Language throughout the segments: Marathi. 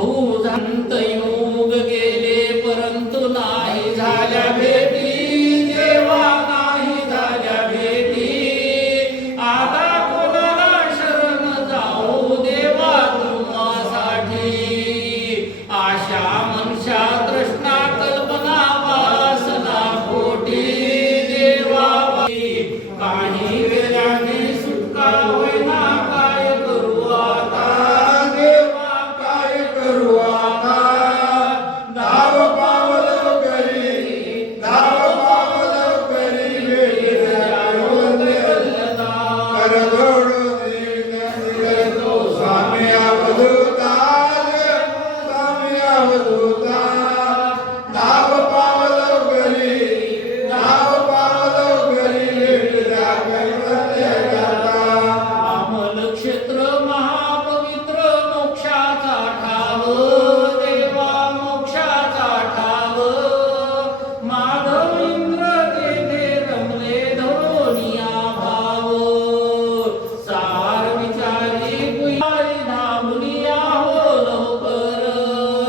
भूजंत युग गेले परंतु नाही झाल्या भेटी देवा नाही झाल्या भेटी आता कोणाला शरण जाऊ देवा तुम्हासाठी आशा मनशा तृष्णा कल्पना वासना खोटी देवा काही वेळाने सुटका होईना काय करू आता देवा काय करू आता धाव पावलं करी वेळ करतो स्वामी अवधूता धाव पावलं अमल क्षेत्र महापवित्र मोक्षाचा ठाव देवा मोक्षाचा ठाव माधव इंद्र तेथे रमले धरोनिया भाव सार विचारी पुयारी धामुनिया हो लवकर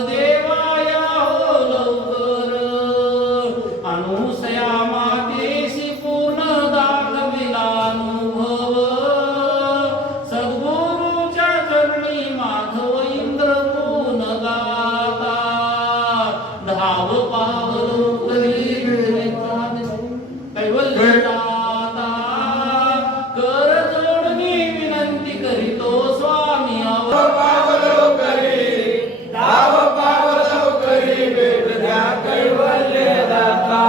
देवाया हो लवकर अनुसया मातेशी पूर्ण दाखविला अनुभव सद्गुरूच्या चरणी माधव इंद्र पूर्ण गाता धाव पावलो करी कैवल्य दाता कर जोडणी विनंती करीतो स्वामी पावलो करी भेट द्या कैवल्य दाता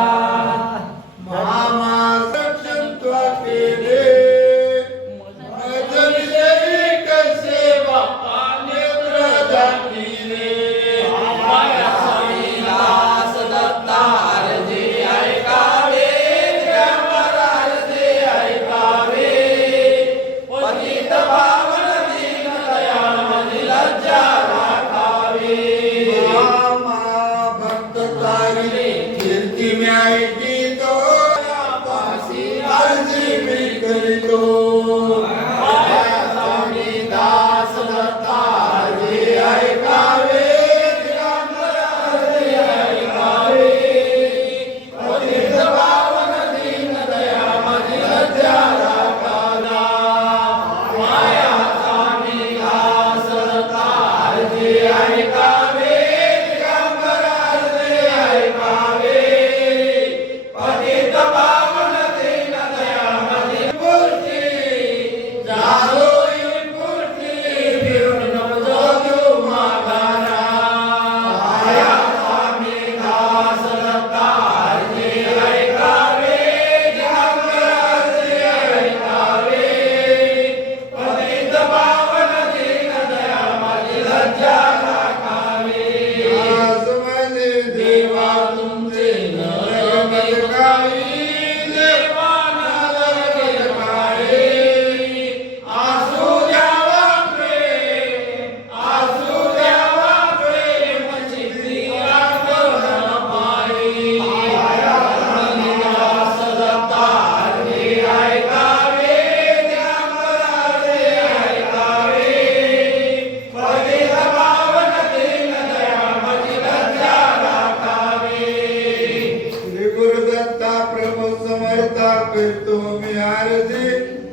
करतो मी आरती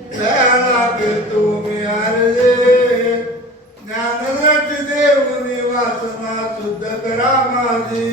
दयाळा करतो मी आरती ज्ञानद्रष्टी देवनी वासना शुद्ध करा माझी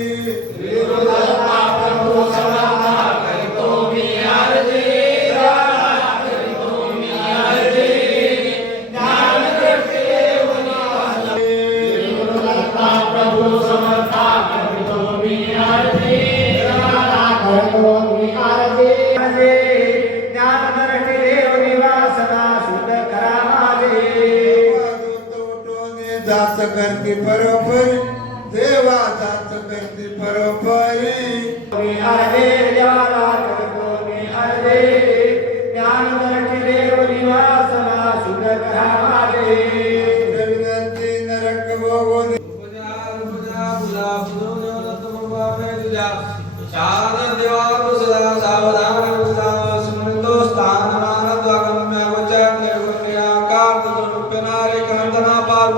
जात करती परोपरी देवा जात करती परोपरी मी हरे देवाला करतो मी हरे ज्ञानदर्शी देव निवासना शुद्ध करा माझे विनंती नरक भोगून शारद देवा सदा सावधान स्मृतो स्थानमान द्वागम्य वचन निर्गुण्य आकार तदुपनारे कंदना पार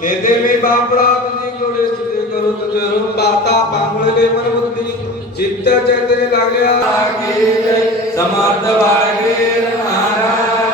हे देवी बापड़ा तुझी तुझे रूप पाहता पांगुळले मन बुद्धी चित्त चैतन्य लागल्या समर्थ बाळगेर महाराज